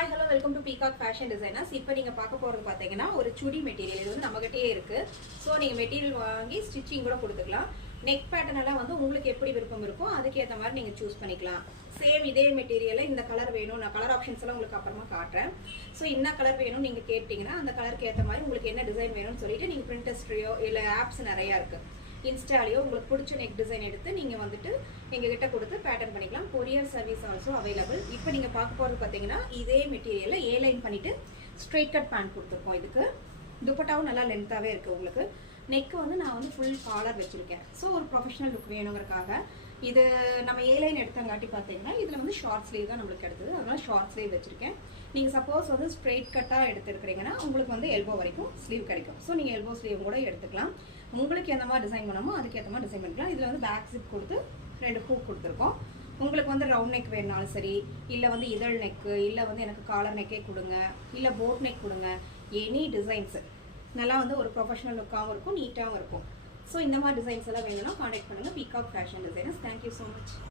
Hi hello welcome to peacock fashion designers. இப்போ நீங்கள் பார்க்க போகிறது பார்த்தீங்கன்னா ஒரு சுடி மெட்டீரியல். இது வந்து நம்மகிட்டயே இருக்குது. ஸோ நீங்கள் மெட்டீரியல் வாங்கி ஸ்டிச்சிங் கூட கொடுத்துக்கலாம். நெக் பேட்டர்ன் எல்லாம் வந்து உங்களுக்கு எப்படி விருப்பம் இருக்கோ அதுக்கேற்ற மாதிரி நீங்கள் சூஸ் பண்ணிக்கலாம். சேம் இதே மெட்டீரியலை இந்த கலர் வேணும், நான் கலர் ஆப்ஷன்ஸ் எல்லாம் உங்களுக்கு அப்புறமா காட்டுறேன். ஸோ என்ன கலர் வேணும் நீங்கள் கேட்டிங்கன்னா அந்த கலருக்கு ஏற்ற மாதிரி உங்களுக்கு என்ன டிசைன் வேணும்னு சொல்லிட்டு நீங்கள் பிரிண்டஸ்ட்ரியோ இல்லை ஆப்ஸ் நிறையா இருக்குது, இன்ஸ்டாலையோ உங்களுக்கு பிடிச்ச நெக் டிசைன் எடுத்து நீங்கள் வந்துட்டு எங்ககிட்ட கொடுத்து பேட்டர்ன் பண்ணிக்கலாம். Courier service also available. இப்போ நீங்கள் பார்க்க போகிறது பார்த்தீங்கன்னா இதே மெட்டீரியலில் ஏ லைன் பண்ணிவிட்டு ஸ்ட்ரெயிட் கட் பேண்ட் கொடுத்துருக்கோம். இதுக்கு துப்பட்டாவும் நல்லா லென்த்தாகவே இருக்குது. உங்களுக்கு நெக்கு வந்து நான் வந்து ஃபுல் காலர் வச்சுருக்கேன். ஸோ ஒரு ப்ரொஃபஷனல் லுக் வேணுங்கிறதுக்காக இது நம்ம ஏ லைன் எடுத்தங்காட்டி பார்த்தீங்கன்னா இதில் வந்து ஷார்ட் ஸ்லீவ் தான் நம்மளுக்கு எடுத்தது. அதனால் ஷார்ட் ஸ்லீவ் வச்சுருக்கேன். நீங்கள் சப்போஸ் வந்து ஸ்ட்ரெயிட் கட்டாக எடுத்துருக்கிறீங்கன்னா உங்களுக்கு வந்து எல்போ வரைக்கும் ஸ்லீவ் கிடைக்கும். ஸோ நீங்கள் எல்போ ஸ்லீவ் கூட எடுத்துக்கலாம். உங்களுக்கு எந்த மாதிரி டிசைன் பண்ணணுமோ அதுக்கேற்ற மாதிரி டிசைன் பண்ணிக்கலாம். இதில் வந்து பேக் ஜிப் கொடுத்து 2 ஹூக் கொடுத்துருக்கோம். உங்களுக்கு வந்து ரவுண்ட் நெக் வேணுனாலும் சரி, இல்லை வந்து இதழ் நெக்கு, இல்லை வந்து எனக்கு காலர் நெக்கே கொடுங்க, இல்லை போட் நெக் கொடுங்க, எனி டிசைன்ஸு நல்லா வந்து ஒரு ப்ரொஃபஷனல் லுக்காகவும் இருக்கும், நீட்டாகவும் இருக்கும். ஸோ இந்த மாதிரி டிசைன்ஸ் எல்லாம் வேணும்னா கான்டாக்ட் பண்ணுங்கள் peacock fashion designers. Thank you so much.